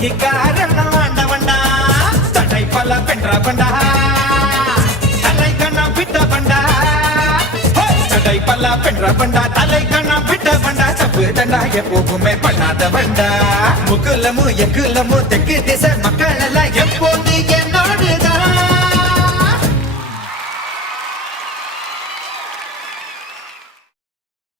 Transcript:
கொடுமைக்கு காரணம் ஆண்டவன்டா தடை பல பென்ற பண்டா தலை கண்ணம் விட்ட பண்டா தடை பல பென்ற பண்டா தலை கண்ணம் விட்ட பண்டா தப்பு தண்டா எப்போவுமே பண்ணாத பண்டா முகுலமு எகுலமு தெற்கு திசை மக்கள் எல்லாம் எப்போது